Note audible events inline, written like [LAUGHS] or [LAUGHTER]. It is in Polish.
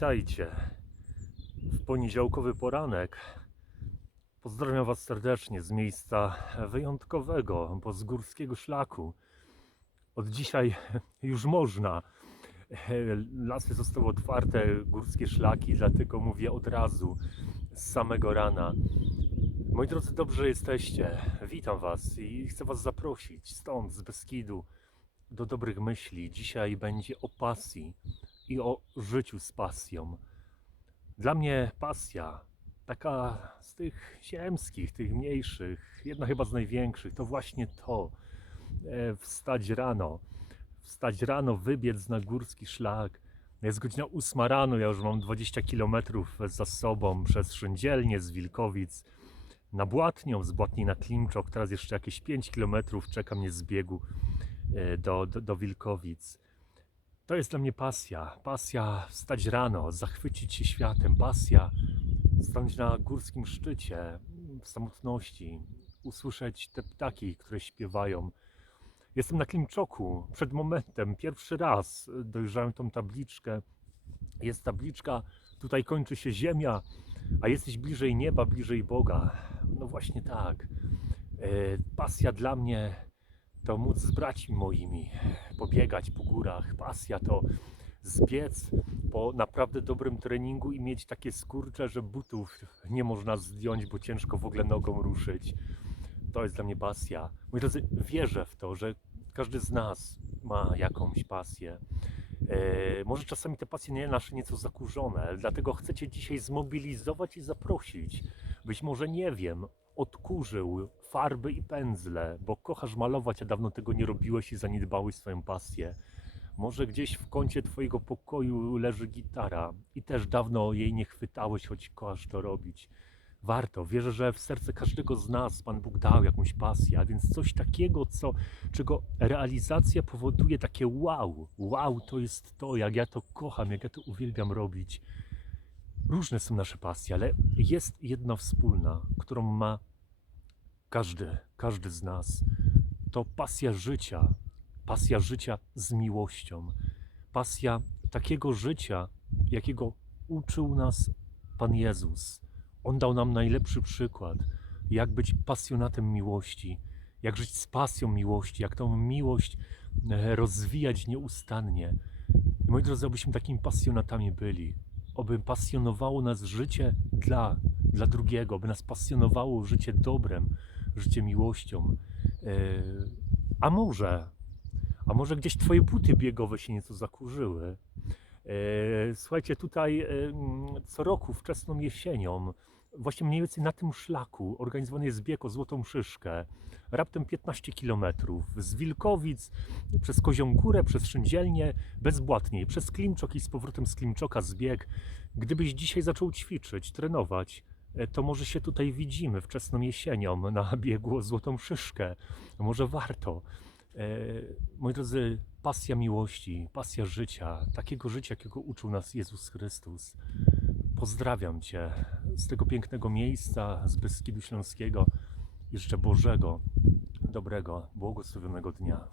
Witajcie w poniedziałkowy poranek. Pozdrawiam Was serdecznie z miejsca wyjątkowego, bo z górskiego szlaku. Od dzisiaj już można. Lasy zostały otwarte, górskie szlaki, dlatego mówię od razu, z samego rana. Moi drodzy, dobrze jesteście. Witam Was i chcę Was zaprosić stąd, z Beskidu, do dobrych myśli. Dzisiaj będzie o pasji i o życiu z pasją. Dla mnie pasja, taka z tych ziemskich, tych mniejszych, jedna chyba z największych, to właśnie to. E, Wstać rano, wstać rano, wybiec na górski szlak. Jest godzina 8 rano, ja już mam 20 km za sobą przez Szyndzielnie z Wilkowic na Błatnią, z Błatni na Klimczok, teraz jeszcze jakieś 5 km czeka mnie z biegu e, do, do, do Wilkowic. To jest dla mnie pasja. Pasja wstać rano, zachwycić się światem. Pasja stanąć na górskim szczycie w samotności, usłyszeć te ptaki, które śpiewają. Jestem na Klimczoku. Przed momentem, pierwszy raz dojrzałem tą tabliczkę. Jest tabliczka, tutaj kończy się ziemia, a jesteś bliżej nieba, bliżej Boga. No właśnie tak. E, Pasja dla mnie to móc z braćmi moimi pobiegać po górach. Pasja to zbiec po naprawdę dobrym treningu i mieć takie skurcze, że butów nie można zdjąć, bo ciężko w ogóle nogą ruszyć. To jest dla mnie pasja. Moi drodzy, wierzę w to, że każdy z nas ma jakąś pasję. E, może czasami te pasje nie nasze nieco zakurzone, dlatego chcecie dzisiaj zmobilizować i zaprosić. Być może nie wiem, odkurzył farby i pędzle, bo kochasz malować, a dawno tego nie robiłeś i zaniedbałeś swoją pasję. Może gdzieś w kącie Twojego pokoju leży gitara i też dawno jej nie chwytałeś, choć kochasz to robić. Warto. Wierzę, że w serce każdego z nas Pan Bóg dał jakąś pasję, a więc coś takiego, co, czego realizacja powoduje takie wow. Wow, to jest to, jak ja to kocham, jak ja to uwielbiam robić. Różne są nasze pasje, ale jest jedna wspólna, którą ma każdy, każdy z nas. To pasja życia, pasja życia z miłością, pasja takiego życia, jakiego uczył nas Pan Jezus. On dał nam najlepszy przykład, jak być pasjonatem miłości, jak żyć z pasją miłości, jak tą miłość e, rozwijać nieustannie. I moi drodzy, abyśmy takimi pasjonatami byli, oby pasjonowało nas życie dla, dla drugiego, by nas pasjonowało życie dobrem, życie miłością. E, A może, a może gdzieś twoje buty biegowe się nieco zakurzyły. E, Słuchajcie, tutaj co roku wczesną jesienią, właśnie mniej więcej na tym szlaku, organizowany jest bieg o Złotą Szyszkę. Raptem 15 km z Wilkowic przez Kozią Górę, przez Szyndzielnię, bezbłatniej, przez Klimczok i z powrotem z Klimczoka zbieg. Gdybyś dzisiaj zaczął ćwiczyć, trenować, e, to może się tutaj widzimy wczesną jesienią na [LAUGHS] biegu o Złotą Szyszkę. Może warto. E, Moi drodzy, pasja miłości, pasja życia, takiego życia, jakiego uczył nas Jezus Chrystus. Pozdrawiam Cię z tego pięknego miejsca, z Beskidu Śląskiego życzę Bożego, dobrego, błogosławionego dnia.